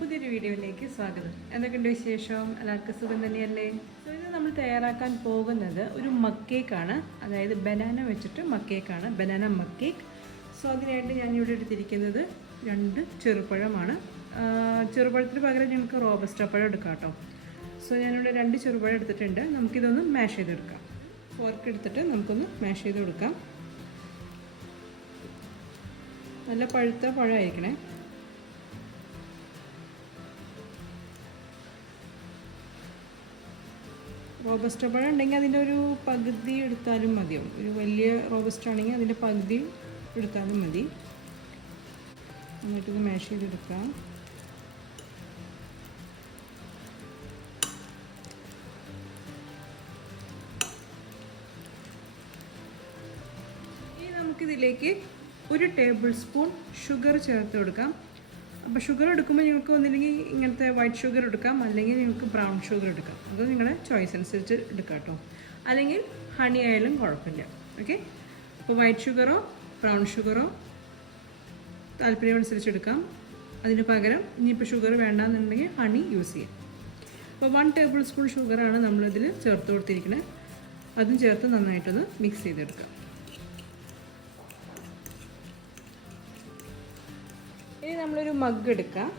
പുതിയൊരു വീഡിയോയിലേക്ക് സ്വാഗതം. എന്തൊക്കെയുണ്ട് വിശേഷം? എല്ലാവർക്കും സുഖം തന്നെയല്ലേ? സോ ഇത് നമ്മൾ തയ്യാറാക്കാൻ പോകുന്നത് ഒരു മഗ് കേക്കാണ്, അതായത് ബനാന വെച്ചിട്ട് മഗ് കേക്കാണ്, ബനാന മഗ് കേക്ക്. സോ അതിനായിട്ട് ഞാനിവിടെ എടുത്തിരിക്കുന്നത് 2 ചെറുപഴമാണ്. ചെറുപഴത്തിന് പകരം ഞങ്ങൾക്ക് റോബസ്റ്റ പഴം എടുക്കാം കേട്ടോ. സോ ഞാനിവിടെ 2 ചെറുപഴം എടുത്തിട്ടുണ്ട്. നമുക്കിതൊന്ന് മാഷ് ചെയ്തെടുക്കാം. ഫോർക്ക് എടുത്തിട്ട് നമുക്കൊന്ന് മാഷ് ചെയ്ത് കൊടുക്കാം. നല്ല പഴുത്ത പഴമായിരിക്കണേ. റോബസ്റ്റ പഴം ഉണ്ടെങ്കിൽ അതിൻ്റെ ഒരു പകുതി എടുത്താലും മതിയാവും. ഒരു വലിയ റോബസ്റ്റ ആണെങ്കിൽ അതിൻ്റെ പകുതി എടുത്താലും മതി. എന്നിട്ടിത് മാഷ് ചെയ്തെടുക്കാം. ഇനി നമുക്കിതിലേക്ക് 1 ടേബിൾ സ്പൂൺ ഷുഗർ ചേർത്ത് കൊടുക്കാം. അപ്പോൾ ഷുഗർ എടുക്കുമ്പോൾ നിങ്ങൾക്ക് ഒന്നില്ലെങ്കിൽ ഇങ്ങനത്തെ വൈറ്റ് ഷുഗർ എടുക്കാം, അല്ലെങ്കിൽ നിങ്ങൾക്ക് ബ്രൗൺ ഷുഗർ എടുക്കാം. അത് നിങ്ങളുടെ ചോയ്സ് അനുസരിച്ച് എടുക്കാം കേട്ടോ. അല്ലെങ്കിൽ ഹണി ആയാലും കുഴപ്പമില്ല. ഓക്കെ, അപ്പോൾ വൈറ്റ് ഷുഗറോ ബ്രൗൺ ഷുഗറോ താല്പര്യം അനുസരിച്ച് എടുക്കാം. അതിന് പകരം ഇനിയിപ്പോൾ ഷുഗർ വേണ്ടാന്നുണ്ടെങ്കിൽ ഹണി യൂസ് ചെയ്യാം. അപ്പോൾ 1 ടേബിൾ സ്പൂൺ ഷുഗറാണ് നമ്മളിതിൽ ചേർത്ത് കൊടുത്തിരിക്കുന്നത്. അതും ചേർത്ത് നന്നായിട്ടൊന്ന് മിക്സ് ചെയ്തെടുക്കാം. ഇനി നമ്മളൊരു മഗ് എടുക്കാം.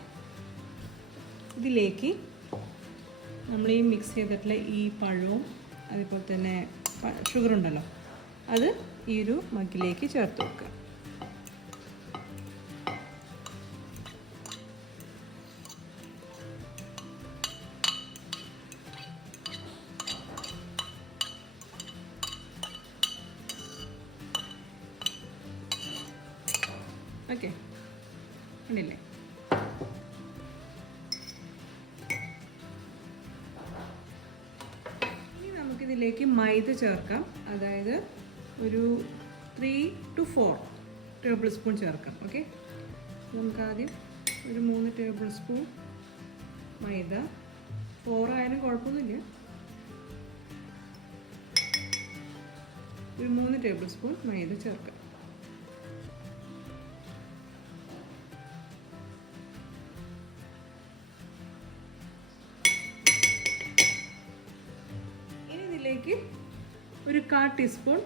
ഇതിലേക്ക് നമ്മൾ ഈ മിക്സ് ചെയ്തിട്ടുള്ള ഈ പഴവും അതുപോലെ തന്നെ ഷുഗർ ഉണ്ടല്ലോ, അത് ഈ ഒരു മഗ്ഗിലേക്ക് ചേർത്ത് വെക്കുക. ഓക്കെ, ഉണ്ടല്ലേ? ഇനി നമുക്കിതിലേക്ക് മൈദ ചേർക്കാം. അതായത് ഒരു 3 to 4 ടേബിൾ സ്പൂൺ ചേർക്കാം. ഓക്കെ, നമുക്ക് ആദ്യം ഒരു 3 ടേബിൾ സ്പൂൺ മൈദ, 4 ആയാലും കുഴപ്പമൊന്നുമില്ല. ഒരു 3 ടേബിൾ സ്പൂൺ മൈദ ചേർക്കാം. ഇതിലേക്ക് ഒരു 1/4 ടീസ്പൂൺ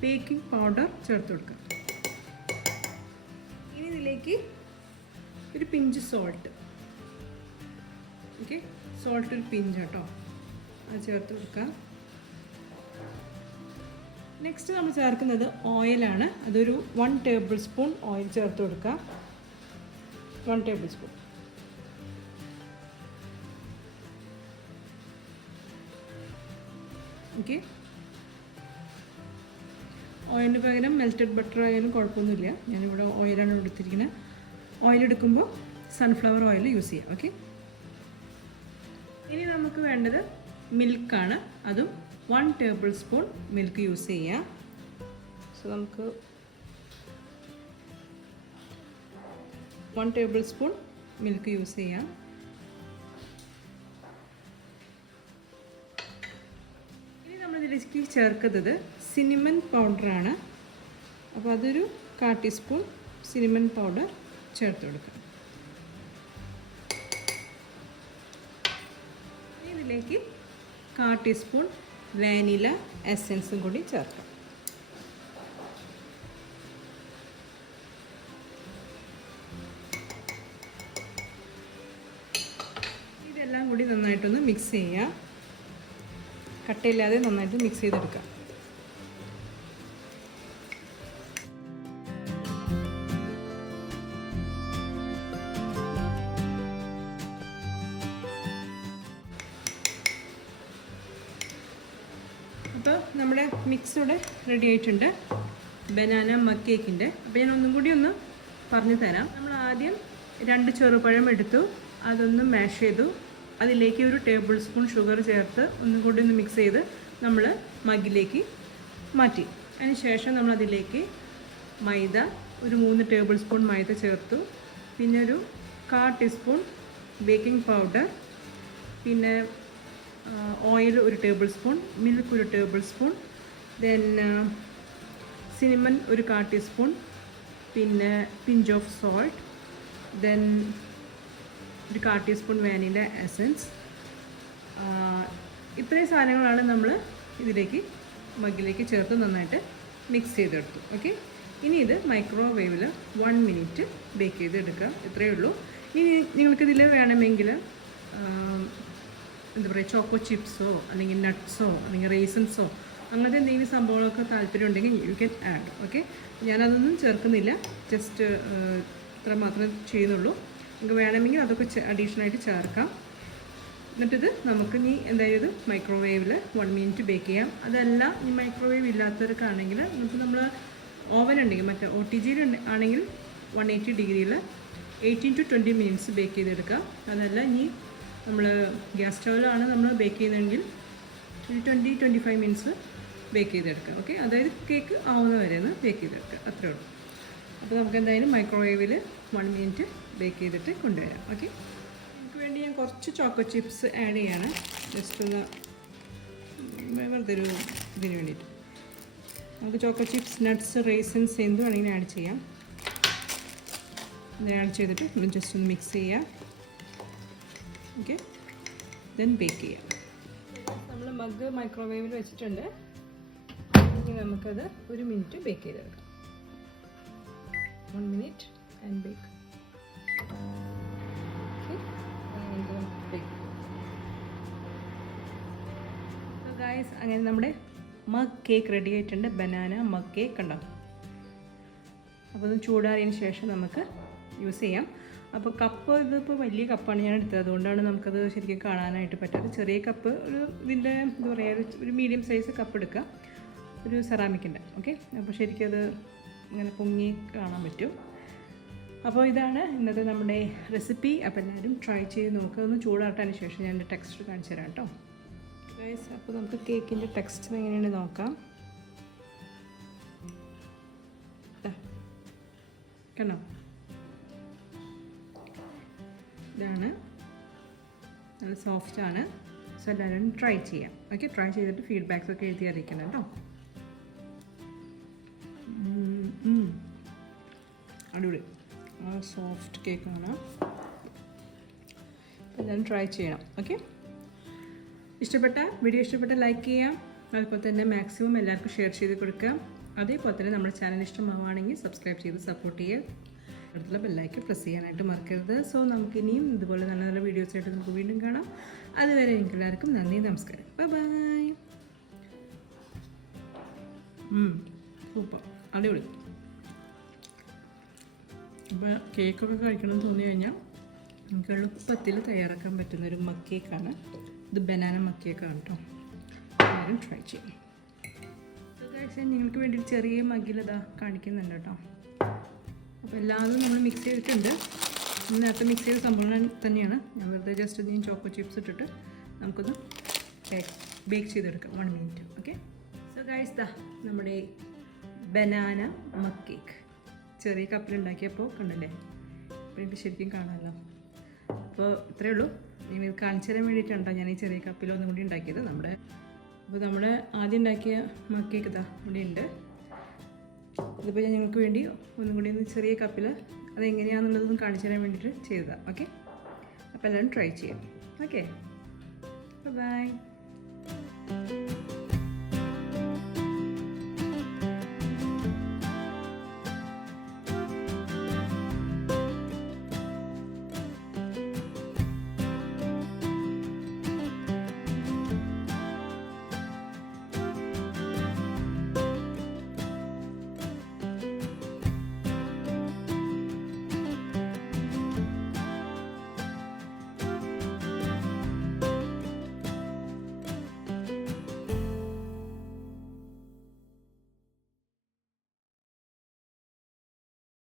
ബേക്കിംഗ് പൗഡർ ചേർത്ത് കൊടുക്കാം. ഇനി ഇതിലേക്ക് ഒരു പിഞ്ച് സോൾട്ട്. ഓക്കെ, സോൾട്ട് ഒരു പിഞ്ച് കേട്ടോ, അത് ചേർത്ത് കൊടുക്കാം. നെക്സ്റ്റ് നമ്മൾ ചേർക്കുന്നത് ഓയിലാണ്. അതൊരു 1 ടേബിൾ സ്പൂൺ ഓയിൽ ചേർത്ത് കൊടുക്കാം. 1 ടേബിൾ സ്പൂൺ. ഓക്കെ, ഓയിലിന് പകരം മെൽറ്റഡ് ബട്ടർ ആയാലും കുഴപ്പമൊന്നുമില്ല. ഞാനിവിടെ ഓയിലാണ് എടുത്തിരിക്കുന്നത്. ഓയിൽ എടുക്കുമ്പോൾ സൺഫ്ലവർ ഓയിൽ യൂസ് ചെയ്യാം. ഓക്കെ, ഇനി നമുക്ക് വേണ്ടത് മിൽക്കാണ്. അതും 1 ടേബിൾ സ്പൂൺ മിൽക്ക് യൂസ് ചെയ്യാം. സോ നമുക്ക് 1 ടേബിൾ സ്പൂൺ മിൽക്ക് യൂസ് ചെയ്യാം. ഇതിലേക്ക് ചേർക്കുന്നത് സിനിമൺ പൗഡറാണ്. അപ്പോൾ അതൊരു 1/4 ടീസ്പൂൺ സിനിമൺ പൗഡർ ചേർത്ത് കൊടുക്കാം. ഇതിലേക്ക് 1/4 ടീസ്പൂൺ വാനില എസൻസും കൂടി ചേർക്കാം. ഇതെല്ലാം കൂടി നന്നായിട്ടൊന്ന് മിക്സ് ചെയ്യാം. കട്ടയില്ലാതെ നന്നായിട്ട് മിക്സ് ചെയ്തെടുക്കാം. അപ്പോൾ നമ്മുടെ മിക്സ് ഇവിടെ റെഡി ആയിട്ടുണ്ട്, ബനാന മഗ് കേക്കിൻ്റെ. അപ്പോൾ ഞാൻ ഒന്നും കൂടി ഒന്ന് പറഞ്ഞു തരാം. നമ്മൾ ആദ്യം 2 ചെറുപഴം എടുത്തു, അതൊന്ന് മാഷ് ചെയ്തു. അതിലേക്ക് ഒരു ടേബിൾ സ്പൂൺ ഷുഗർ ചേർത്ത് ഒന്നും കൂടി ഒന്ന് മിക്സ് ചെയ്ത് നമ്മൾ മഗ്ഗിലേക്ക് മാറ്റി. അതിന് ശേഷം നമ്മളതിലേക്ക് മൈദ, ഒരു 3 ടേബിൾ സ്പൂൺ മൈദ ചേർത്തു. പിന്നെ ഒരു 1/4 ടീസ്പൂൺ ബേക്കിംഗ് പൗഡർ, പിന്നെ oil 1 table spoon, milk 1 table spoon, then cinnamon ഒരു 1/4 ടീസ്പൂൺ, പിന്നെ പിഞ്ച് ഓഫ് സോൾട്ട്, ദെൻ ഒരു 1/4 ടീസ്പൂൺ വാനില എസൻസ്. ഇത്രയും സാധനങ്ങളാണ് നമ്മൾ ഇതിലേക്ക് മഗ്ഗിലേക്ക് ചേർത്ത് നന്നായിട്ട് മിക്സ് ചെയ്തെടുത്തു. ഓക്കെ, ഇനി ഇത് മൈക്രോവേവിൽ 1 മിനിറ്റ് ബേക്ക് ചെയ്തെടുക്കാം. ഇത്രയേ ഉള്ളൂ. ഇനി നിങ്ങൾക്കിതിൽ വേണമെങ്കിൽ എന്താ പറയുക, ചോക്കോ ചിപ്സോ അല്ലെങ്കിൽ നട്ട്സോ അല്ലെങ്കിൽ റേസൻസോ അങ്ങനത്തെ എന്തെങ്കിലും സംഭവങ്ങളൊക്കെ താല്പര്യം ഉണ്ടെങ്കിൽ യു ക്യാൻ ആഡ്. ഓക്കെ, ഞാനതൊന്നും ചേർക്കുന്നില്ല, ജസ്റ്റ് ഇത്ര മാത്രമേ ചെയ്യുന്നുള്ളൂ. നിങ്ങൾക്ക് വേണമെങ്കിൽ അതൊക്കെ അഡീഷണലായിട്ട് ചേർക്കാം. എന്നിട്ടിത് നമുക്ക് ഇനി എന്തായാലും ഇത് മൈക്രോവേവിൽ 1 മിനിറ്റ് ബേക്ക് ചെയ്യാം. അതല്ല, ഈ മൈക്രോവേവ് ഇല്ലാത്തവർക്കാണെങ്കിൽ നമുക്ക് നമ്മൾ ഓവൻ ഉണ്ടെങ്കിൽ മറ്റേ OTG ആണെങ്കിൽ 180 ഡിഗ്രിയിൽ 18 to 20 മിനിറ്റ്സ് ബേക്ക് ചെയ്തെടുക്കാം. അതല്ല, ഇനി നമ്മൾ ഗ്യാസ് സ്റ്റൗവിലാണ് നമ്മൾ ബേക്ക് ചെയ്യുന്നതെങ്കിൽ 20-25 മിനിറ്റ്സ് ബേക്ക് ചെയ്തെടുക്കാം. ഓക്കെ, അതായത് കേക്ക് ആവുന്ന വരെ ഒന്ന് ബേക്ക് ചെയ്തെടുക്കുക, അത്രേ ഉള്ളൂ. അപ്പോൾ നമുക്ക് എന്തായാലും മൈക്രോവേവിൽ 1 മിനിറ്റ് ബേക്ക് ചെയ്തിട്ട് കൊണ്ടുവരാം. ഓക്കെ, എനിക്ക് വേണ്ടി ഞാൻ കുറച്ച് ചോക്കോ ചിപ്സ് ആഡ് ചെയ്യാണ്, ജസ്റ്റ് ഒന്ന് വെറുതെ ഒരു ഇതിന് വേണ്ടിയിട്ട്. നമുക്ക് ചോക്കോ ചിപ്സ്, നട്ട്സ്, റേസൻസ് എന്ത് വേണമെങ്കിലും ആഡ് ചെയ്യാം. ഇത് ആഡ് ചെയ്തിട്ട് ജസ്റ്റ് ഒന്ന് മിക്സ് ചെയ്യാം. ഓക്കെ, ദെൻ ബേക്ക് ചെയ്യാം. നമ്മൾ മഗ് മൈക്രോവേവിൽ വെച്ചിട്ടുണ്ട്. ഇനി നമുക്കത് 1 മിനിറ്റ് ബേക്ക് ചെയ്തെടുക്കാം. 1 മിനിറ്റ് ആൻഡ് ബേക്ക്. ഗായ്സ്, അങ്ങനെ നമ്മുടെ മഗ് കേക്ക് റെഡി ആയിട്ടുണ്ട്. ബനാന മഗ് കേക്ക് കണ്ടോ. അപ്പോൾ ഇത് ചൂടാറിയതിന് ശേഷം നമുക്ക് യൂസ് ചെയ്യാം. അപ്പോൾ കപ്പ് ഇതിപ്പോൾ വലിയ കപ്പാണ് ഞാൻ എടുത്തത്, അതുകൊണ്ടാണ് നമുക്കത് ശരിക്കും കാണാനായിട്ട് പറ്റാതെ. ചെറിയ കപ്പ് ഒരു ഇതിൻ്റെ എന്താ പറയുക, ഒരു മീഡിയം സൈസ് കപ്പ് എടുക്കുക, ഒരു സെറാമിക്കിൻ്റെ. ഓക്കെ, അപ്പോൾ ശരിക്കും അത് ഇങ്ങനെ പൊങ്ങി കാണാൻ പറ്റും. അപ്പോൾ ഇതാണ് ഇന്നത്തെ നമ്മുടെ റെസിപ്പി. അപ്പോൾ എല്ലാവരും ട്രൈ ചെയ്ത് നോക്കുക. ഒന്ന് ചൂടാട്ടതിന് ശേഷം ഞാൻ എൻ്റെ ടെക്സ്ചർ കാണിച്ചു തരാം കേട്ടോ ഗൈസ്. അപ്പോൾ നമുക്ക് കേക്കിൻ്റെ ടെക്സ്ചർ എങ്ങനെയാണ് നോക്കാം. കണ്ടോ, ഇതാണ്, നല്ല സോഫ്റ്റാണ്. സോ എല്ലാവരും ട്രൈ ചെയ്യാം. ഓക്കെ, ട്രൈ ചെയ്തിട്ട് ഫീഡ്ബാക്സ് ഒക്കെ എഴുതി അറിയിക്കണം കേട്ടോ. അടിപൊളി, സോഫ്റ്റ് കേക്കാണ്. എല്ലാവരും ട്രൈ ചെയ്യണം. ഓക്കെ, വീഡിയോ ഇഷ്ടപ്പെട്ട ലൈക്ക് ചെയ്യാം. അതുപോലെ തന്നെ മാക്സിമം എല്ലാവർക്കും ഷെയർ ചെയ്ത് കൊടുക്കുക. അതേപോലെ തന്നെ നമ്മുടെ ചാനൽ ഇഷ്ടമാവുകയാണെങ്കിൽ സബ്സ്ക്രൈബ് ചെയ്ത് സപ്പോർട്ട് ചെയ്യുക. അടുത്തുള്ള ബെല്ലൈക്കൺ പ്രസ് ചെയ്യാനായിട്ട് മറക്കരുത്. സോ നമുക്കിനിയും ഇതുപോലെ നല്ല നല്ല വീഡിയോസായിട്ട് നമുക്ക് വീണ്ടും കാണാം. അതുവരെ എനിക്ക് എല്ലാവർക്കും നന്ദി, നമസ്കാരം, ബൈ. സൂപ്പർ, അടിപൊളി. അപ്പോൾ കേക്കൊക്കെ കഴിക്കണമെന്ന് തോന്നി കഴിഞ്ഞാൽ നമുക്ക് എളുപ്പത്തിൽ തയ്യാറാക്കാൻ പറ്റുന്നൊരു മഗ് കേക്കാണ് ഇത്. ബനാന മഗ് കേക്കാണ് കേട്ടോ. എല്ലാവരും ട്രൈ ചെയ്യും. നിങ്ങൾക്ക് വേണ്ടി ചെറിയ മഗ്ഗിലതാ കാണിക്കുന്നുണ്ട് കേട്ടോ. അപ്പോൾ എല്ലാതും നമ്മൾ മിക്സ് ചെയ്തിട്ടുണ്ട്. നേരത്തെ മിക്സ് ചെയ്ത സംഭവം തന്നെയാണ്. ഞാൻ വെറുതെ ജസ്റ്റ് ഞാൻ ചോക്കോ ചിപ്സ് ഇട്ടിട്ട് നമുക്കൊന്ന് ബേക്ക് ചെയ്തെടുക്കാം 1 മിനിറ്റ്. ഓക്കെ, സോ ഗൈസ്, ദാ നമ്മുടെ ബനാന മഗ് കേക്ക് ചെറിയ കപ്പിലുണ്ടാക്കിയപ്പോൾ കണ്ടില്ലേ. അപ്പോൾ എനിക്ക് ശരിക്കും കാണാമല്ലോ. അപ്പോൾ ഇത്രയേ ഉള്ളൂ. ഇനി ഇത് കാണിച്ചു തരാൻ വേണ്ടിയിട്ടുണ്ടോ ഞാൻ ഈ ചെറിയ കപ്പിൽ ഒന്നും കൂടി ഉണ്ടാക്കിയത്. അപ്പോൾ നമ്മുടെ ആദ്യം ഉണ്ടാക്കിയ മഗ് കേക്ക് ഇതാ ഇവിടെ ഉണ്ട്. ഇതിപ്പോൾ ഞാൻ ഞങ്ങൾക്ക് വേണ്ടി ഒന്നും കൂടി ഒന്ന് ചെറിയ കപ്പിൽ അതെങ്ങനെയാണെന്നുള്ളതൊന്നും കാണിച്ചു തരാൻ വേണ്ടിയിട്ട് ചെയ്തതാണ്. ഓക്കെ, അപ്പോൾ എല്ലാവരും ട്രൈ ചെയ്യാം. Okay, by.